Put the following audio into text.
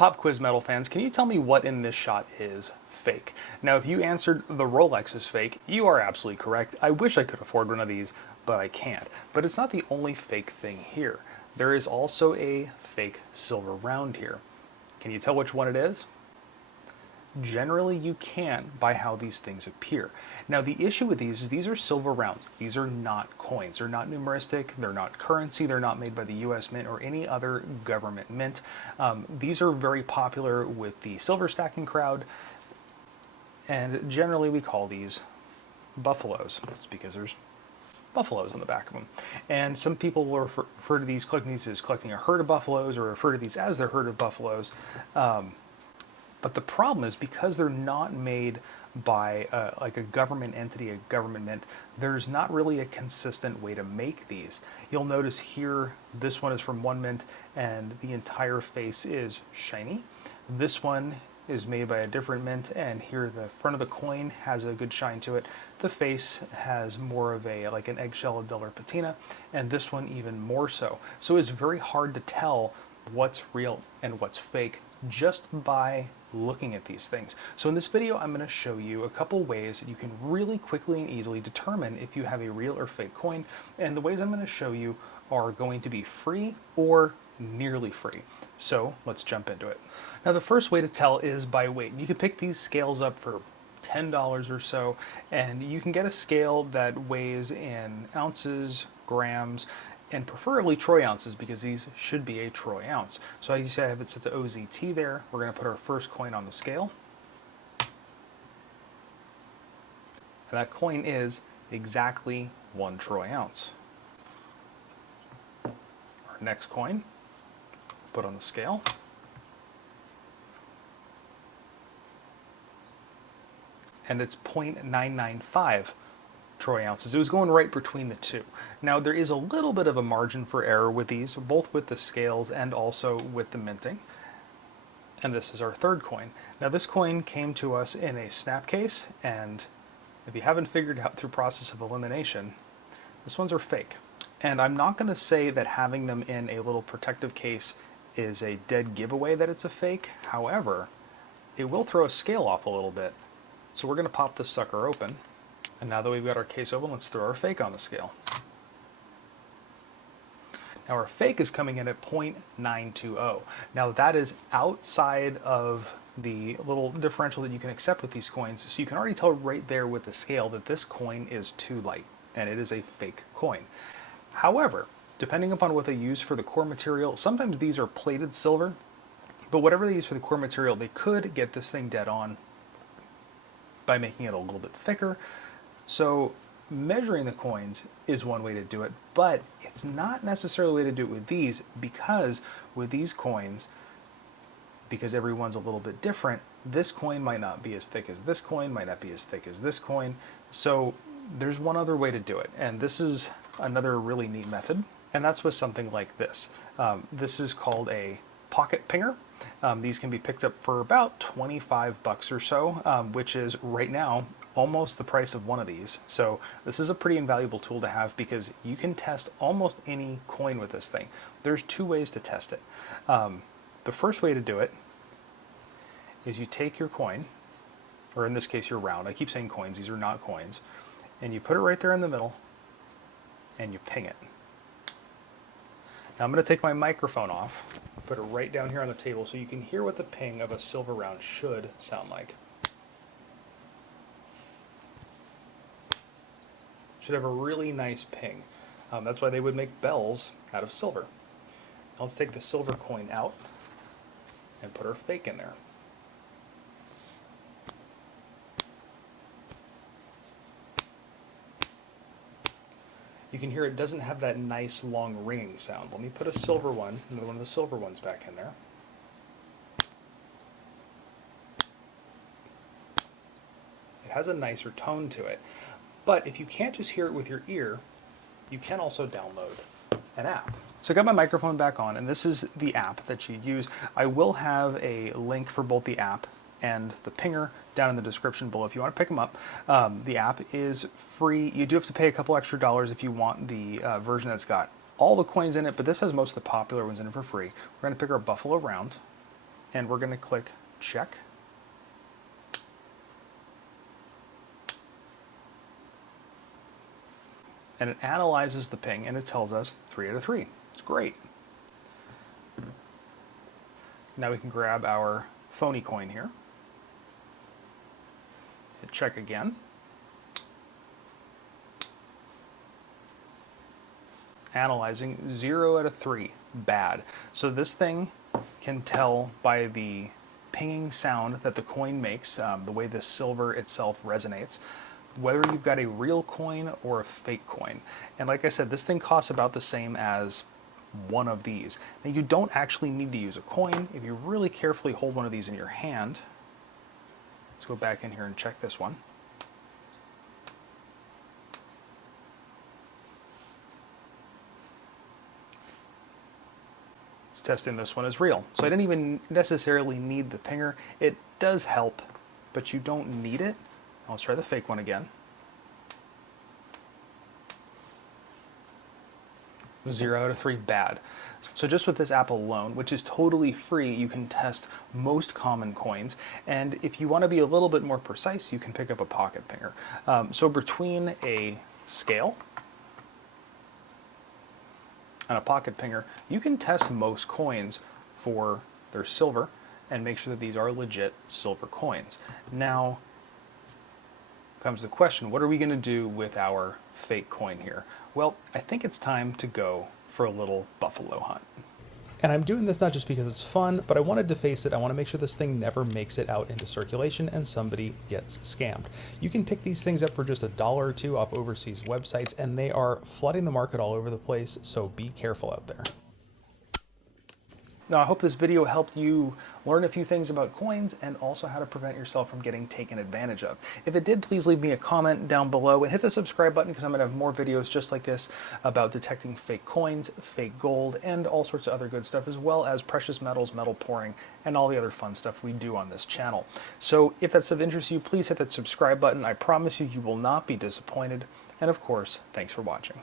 Pop quiz metal fans, can you tell me what in this shot is fake? Now, if you answered the Rolex is fake, you are absolutely correct. I wish I could afford one of these, but I can't. But it's not the only fake thing here. There is also a fake silver round here. Can you tell which one it is? Generally, you can by how these things appear. Now, the issue with these is these are silver rounds. These are not coins. They're not numeristic. They're not currency. They're not made by the U.S. Mint or any other government mint. These are very popular with the silver stacking crowd, and generally we call these buffaloes. It's because there's buffaloes on the back of them. And some people will refer to these, collecting these as collecting a herd of buffaloes, or refer to these as their herd of buffaloes. But the problem is because they're not made by like a government entity, a government mint, there's not really a consistent way to make these. You'll notice here, this one is from one mint and the entire face is shiny. This one is made by a different mint, and here the front of the coin has a good shine to it. The face has more of a like an eggshell, a duller patina, and this one even more so. So it's very hard to tell what's real and what's fake just by looking at these things. So in this video, I'm going to show you a couple ways that you can really quickly and easily determine if you have a real or fake coin. And the ways I'm going to show you are going to be free or nearly free. So let's jump into it. Now the first way to tell is by weight. You can pick these scales up for $10 or so, and you can get a scale that weighs in ounces, grams, and preferably troy ounces, because these should be a troy ounce. So as you see, I have it set to OZT there. We're going to put our first coin on the scale. And that coin is exactly 1 troy ounce. Our next coin, put on the scale. And it's 0.995 troy ounces. It was going right between the two. Now there is a little bit of a margin for error with these, both with the scales and also with the minting. And this is our third coin. Now this coin came to us in a snap case, and if you haven't figured out through process of elimination, this ones are fake. And I'm not going to say that having them in a little protective case is a dead giveaway that it's a fake. However, it will throw a scale off a little bit. So we're going to pop this sucker open. And now that we've got our case open, let's throw our fake on the scale. Now our fake is coming in at 0.920. Now that is outside of the little differential that you can accept with these coins. So you can already tell right there with the scale that this coin is too light and it is a fake coin. However, depending upon what they use for the core material, sometimes these are plated silver, but whatever they use for the core material, they could get this thing dead on by making it a little bit thicker. So measuring the coins is one way to do it, but it's not necessarily a way to do it with these, because with these coins, because everyone's a little bit different, this coin might not be as thick as this coin, might not be as thick as this coin. So there's one other way to do it, and this is another really neat method, and that's with something like this. This is called a pocket pinger. These can be picked up for about 25 bucks or so, which is right now almost the price of one of these. So this is a pretty invaluable tool to have, because you can test almost any coin with this thing. There's two ways to test it. The first way to do it is you take your coin, or in this case your round, I keep saying coins, these are not coins, and you put it right there in the middle and you ping it. Now I'm going to take my microphone off, put it right down here on the table so you can hear what the ping of a silver round should sound like. Should have a really nice ping. That's why they would make bells out of silver. Now let's take the silver coin out and put our fake in there. You can hear it doesn't have that nice long ringing sound. Let me put a silver one, another one of the silver ones back in there. It has a nicer tone to it. But if you can't just hear it with your ear, you can also download an app. So I got my microphone back on, and this is the app that you use. I will have a link for both the app and the pinger down in the description below if you want to pick them up. The app is free. You do have to pay a couple extra dollars if you want the version that's got all the coins in it, but this has most of the popular ones in it for free. We're going to pick our Buffalo round. and we're going to click check. And it analyzes the ping and it tells us 3 out of 3. It's great. Now we can grab our phony coin here. Hit check again. Analyzing 0 out of 3. Bad. So this thing can tell by the pinging sound that the coin makes, the way the silver itself resonates, whether you've got a real coin or a fake coin. And like I said, this thing costs about the same as one of these. Now you don't actually need to use a coin. If you really carefully hold one of these in your hand, let's go back in here and check this one. It's testing this one as real. So I didn't even necessarily need the pinger. It does help, but you don't need it. Let's try the fake one again. 0 out of 3, bad. So just with this app alone, which is totally free, you can test most common coins. And if you want to be a little bit more precise, you can pick up a pocket pinger. So between a scale and a pocket pinger, you can test most coins for their silver and make sure that these are legit silver coins. Now comes the question, what are we going to do with our fake coin here? Well, I think it's time to go for a little buffalo hunt. And I'm doing this not just because it's fun, but I wanted to face it. I want to make sure this thing never makes it out into circulation and somebody gets scammed. You can pick these things up for just $1 or $2 off overseas websites, and they are flooding the market all over the place, so be careful out there. Now, I hope this video helped you learn a few things about coins and also how to prevent yourself from getting taken advantage of. If it did, please leave me a comment down below and hit the subscribe button because I'm going to have more videos just like this about detecting fake coins, fake gold, and all sorts of other good stuff, as well as precious metals, metal pouring, and all the other fun stuff we do on this channel. So if that's of interest to you, please hit that subscribe button. I promise you, you will not be disappointed. And of course, thanks for watching.